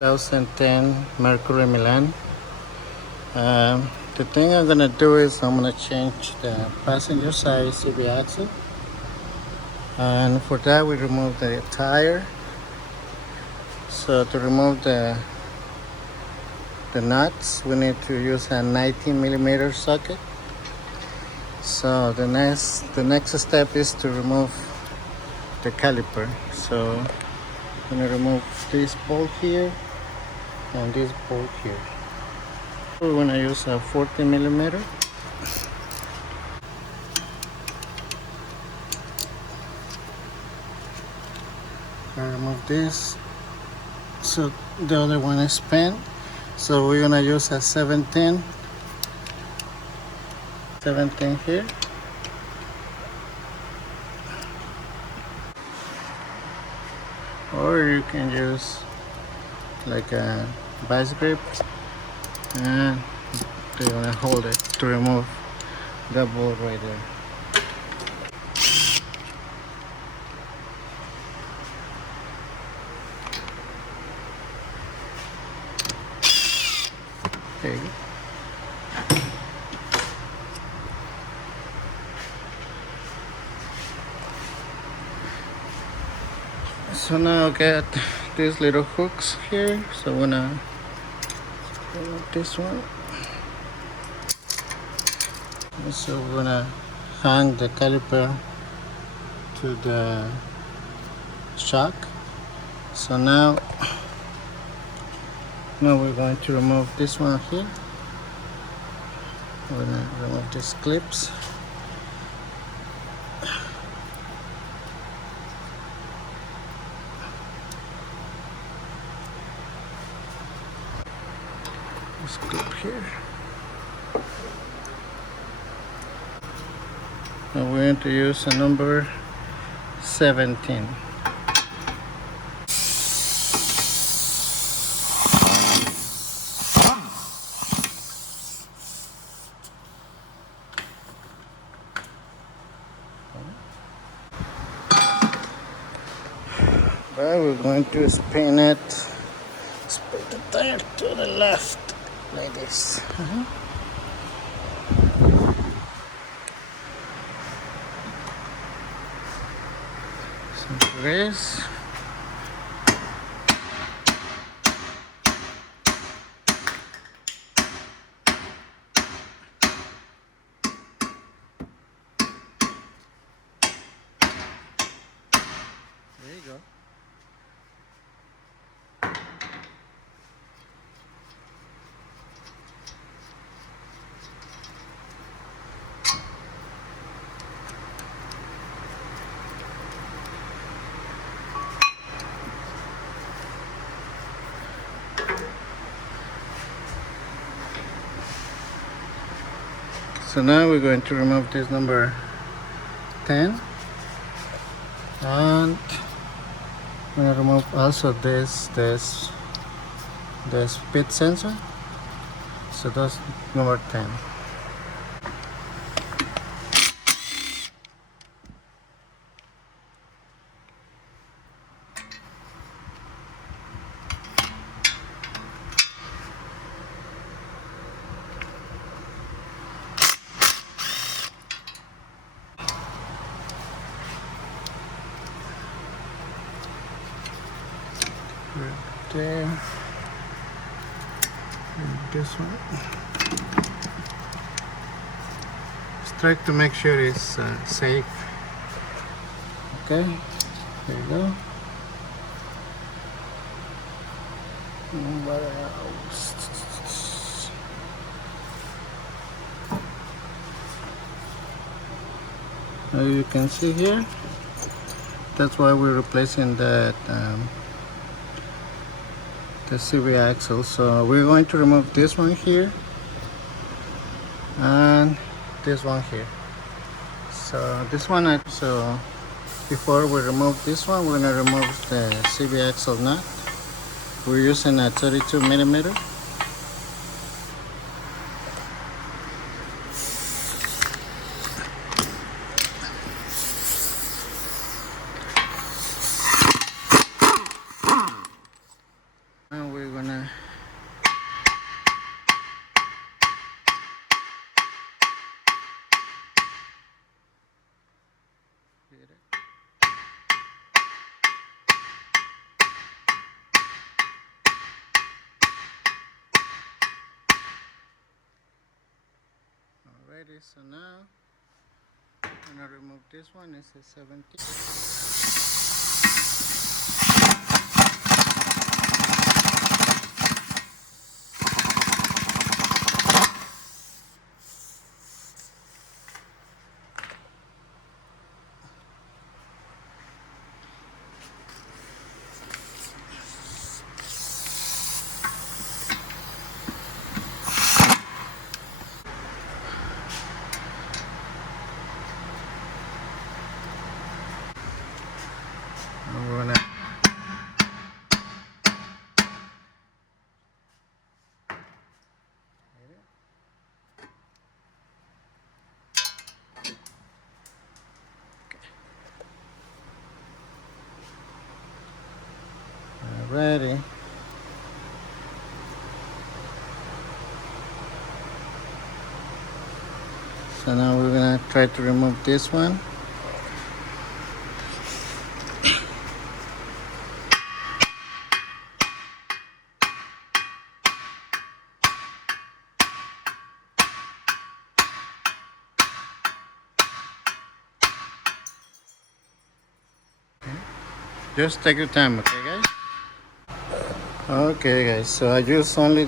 2010 Mercury Milan. The thing I'm gonna do is I'm gonna change the passenger side CV axle, and for that we remove the tire. So to remove the nuts, we need to use a 19 millimeter socket. So the next step is to remove the caliper. So I'm gonna remove this bolt here and this bolt here. We're gonna use a 40 millimeter. Remove this. So the other one is bent. So we're gonna use a 17 here. Or you can use like a vice grip, and you're gonna hold it to remove the bolt right there. There you go. So now get these little hooks here. So I'm gonna remove this one. So we're gonna hang the caliper to the shock. So now we're going to remove this one here. We're gonna remove these clips. This clip here. And we're going to use a number 17. Well, we're going to spin the tire to the left like this. So this. There you go. So now we're going to remove this number 10, and we're going to remove also this speed sensor. So that's number 10. Right there. And this one. Just try to make sure it's safe. Okay, there you go. And what else? Now you can see here, that's why we're replacing that the CV axle. So we're going to remove this one here and this one here. So this one, so before we remove this one, we're gonna remove the CV axle nut. We're using a 32 millimeter. Now we're Alrighty, so now I'm gonna remove this one. It's a 17. And we're gonna Alrighty. So now we're gonna try to remove this one. Just take your time, okay guys? Okay guys, so I use only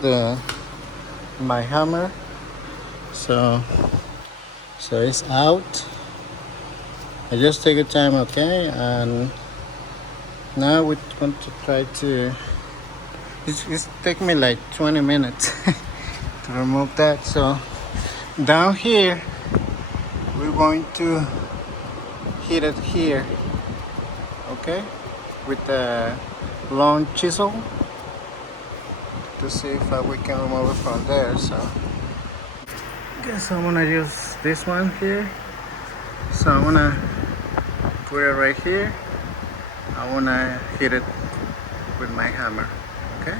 my hammer. So it's out. I just take your time, okay? And now we're going to try to it's take me like 20 minutes to remove that. So down here we're going to hit it here, okay, with the long chisel to see if we can remove it from there. So I'm gonna use this one here. So I'm gonna put it right here. I wanna hit it with my hammer, okay?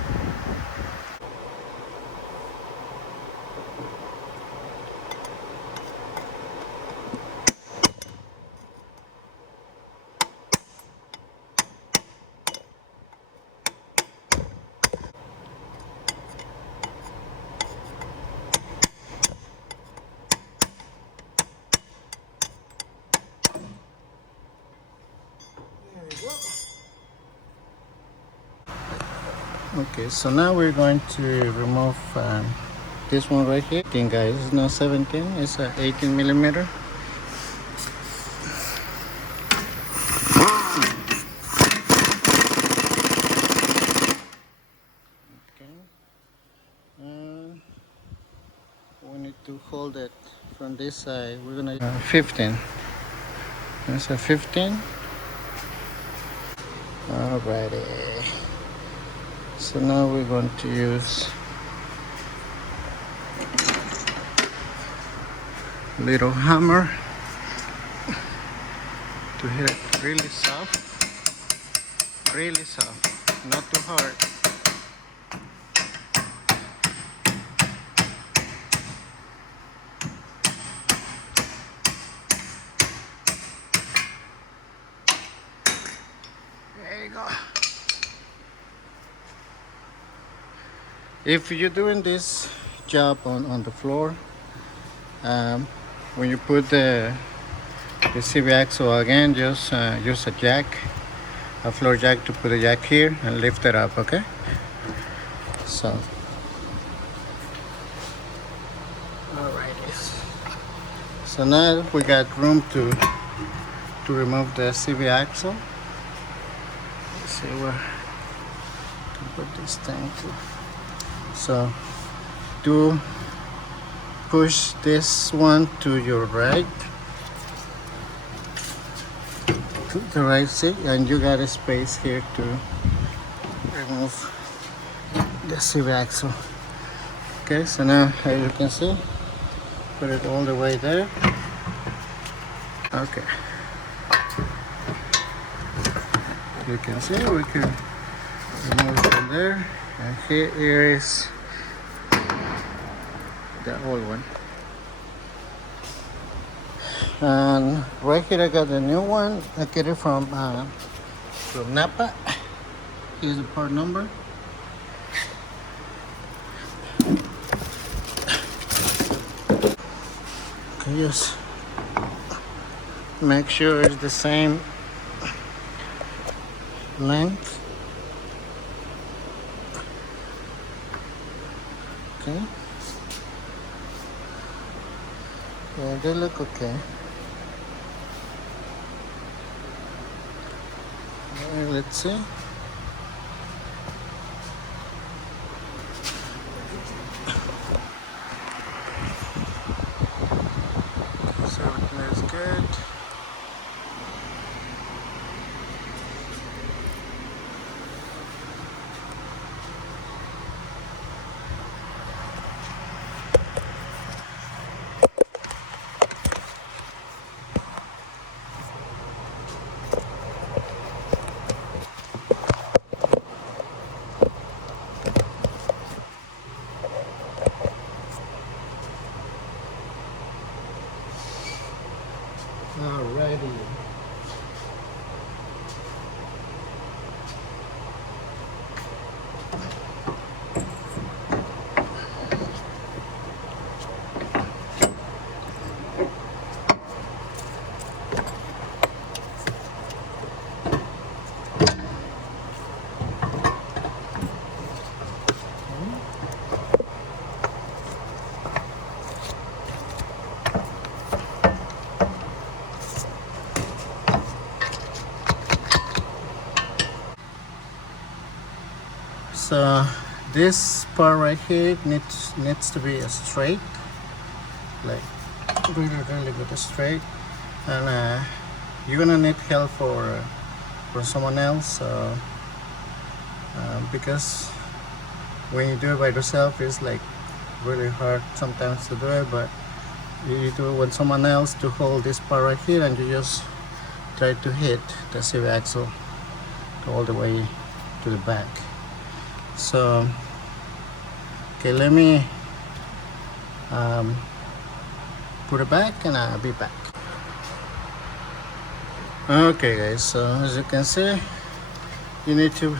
Okay, so now we're going to remove this one right here. Guys, it's not 17, it's a 18 millimeter. Okay, and we need to hold it from this side. We're gonna 15. That's a 15. Alrighty. So now we're going to use a little hammer to hit it really soft, not too hard. There you go. If you're doing this job on the floor, when you put the CV axle again, just use a jack, a floor jack, to put a jack here and lift it up, okay? So, alrighty. So now we got room to remove the CV axle. Let's see where I can put this thing to. So do push this one to your right, to the right seat, and you got a space here to remove the CV axle. Okay, so now as you can see, put it all the way there. Okay, you can see we can remove it from there, and here is the old one. And right here I got the new one. I get it from Napa. Here's the part number. just make sure it's the same length. Okay. Yeah, they look okay. Let's see. So everything is good. Alrighty. So this part right here needs to be straight, like really good straight, and you're gonna need help for someone else. Because when you do it by yourself, it's like really hard sometimes to do it. But you do want someone else to hold this part right here, and you just try to hit the CV axle all the way to the back. So okay, let me put it back and I'll be back. Okay guys, so as you can see, you need to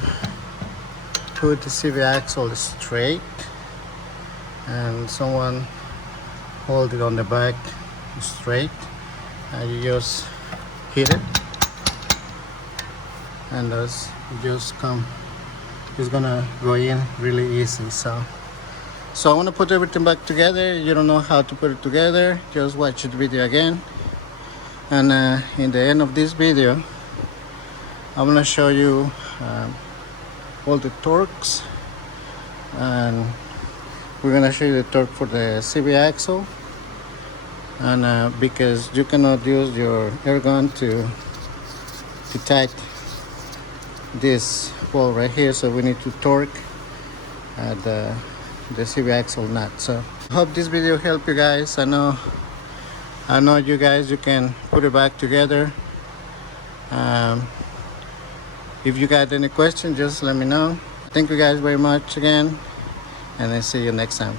put the CV axle straight and someone hold it on the back straight, and you just hit it, and as you just come, it's gonna go in really easy. So I want to put everything back together. You don't know how to put it together, just watch the video again, and in the end of this video I'm gonna show you all the torques, and we're gonna show you the torque for the CV axle, and because you cannot use your air gun to tight this ball right here, so we need to torque the CV axle nut. So I hope this video helped you guys. I know you guys, you can put it back together. If you got any questions, just let me know. Thank you guys very much again, and I'll see you next time.